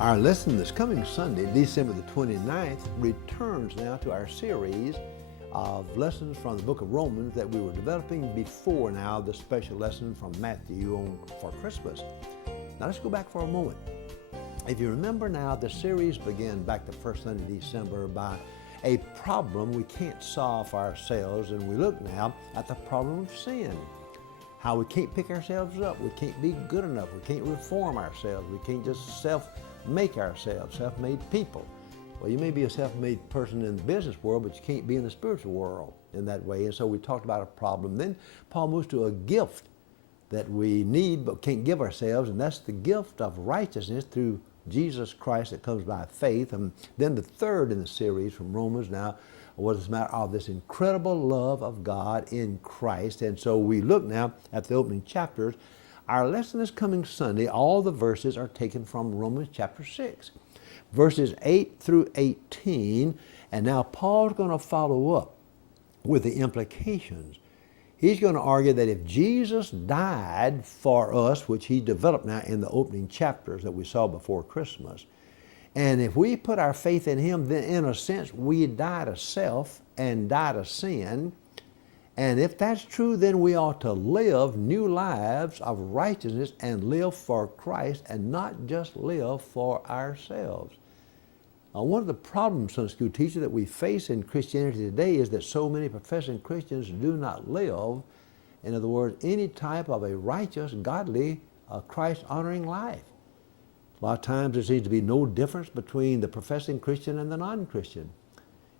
Our lesson this coming Sunday, December the 29th, returns now to our series of lessons from the book of Romans that we were developing before now the special lesson from Matthew for Christmas. Now let's go back for a moment. If you remember now, the series began back the first Sunday in December by a problem we can't solve for ourselves, and we look now at the problem of sin. How we can't pick ourselves up, we can't be good enough, we can't reform ourselves, we can't just self-make ourselves, self-made people. Well, you may be a self-made person in the business world, but you can't be in the spiritual world in that way. And so we talked about a problem. Then Paul moves to a gift that we need but can't give ourselves, and that's the gift of righteousness through Jesus Christ that comes by faith. And then the third in the series from Romans now was this matter of this incredible love of God in Christ. And so we look now at the opening chapters. Our lesson this coming Sunday, all the verses are taken from Romans chapter 6, verses 8 through 18. And now Paul's going to follow up with the implications. He's going to argue that if Jesus died for us, which he developed now in the opening chapters that we saw before Christmas, and if we put our faith in him, then in a sense we die to self and die to sin. And if that's true, then we ought to live new lives of righteousness and live for Christ and not just live for ourselves. Now, one of the problems, Sunday school teacher, that we face in Christianity today is that so many professing Christians do not live, in other words, any type of a righteous, godly, Christ-honoring life. A lot of times there seems to be no difference between the professing Christian and the non-Christian.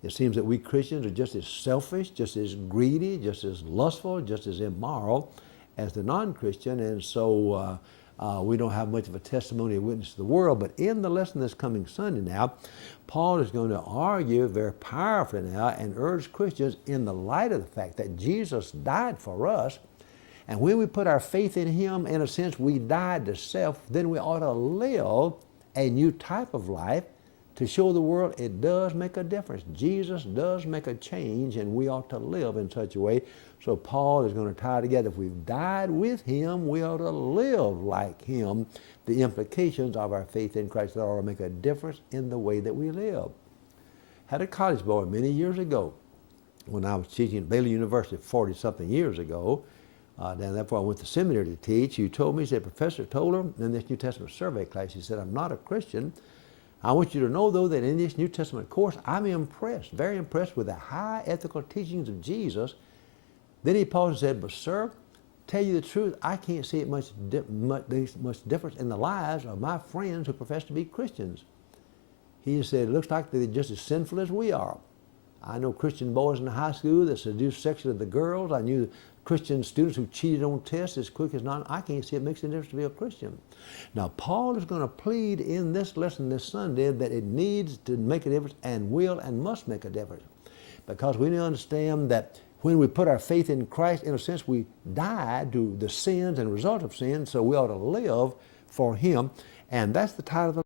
It seems that we Christians are just as selfish, just as greedy, just as lustful, just as immoral as the non-Christian, and so we don't have much of a testimony or witness to the world. But in the lesson this coming Sunday now, Paul is going to argue very powerfully now and urge Christians in the light of the fact that Jesus died for us, and when we put our faith in him, in a sense, we died to self, then we ought to live a new type of life to show the world it does make a difference. Jesus does make a change, and we ought to live in such a way. So Paul is going to tie together, if we've died with him, we ought to live like him. The implications of our faith in Christ that ought to make a difference in the way that we live. Had a college boy many years ago when I was teaching at Baylor University 40-something years ago. Down there before I went to seminary to teach, he told me, he said, Professor Tolar, in this New Testament survey class, he said, I'm not a Christian. I want you to know, though, that in this New Testament course, I'm impressed, very impressed with the high ethical teachings of Jesus. Then he paused and said, but sir, tell you the truth, I can't see it much difference in the lives of my friends who profess to be Christians. He said, it looks like they're just as sinful as we are. I know Christian boys in the high school that seduced sexually the girls. I knew Christian students who cheated on tests as quick as not. I can't see it makes a difference to be a Christian. Now, Paul is going to plead in this lesson this Sunday that it needs to make a difference and will and must make a difference. Because we need to understand that when we put our faith in Christ, in a sense, we die to the sins and result of sin, so we ought to live for him. And that's the title of the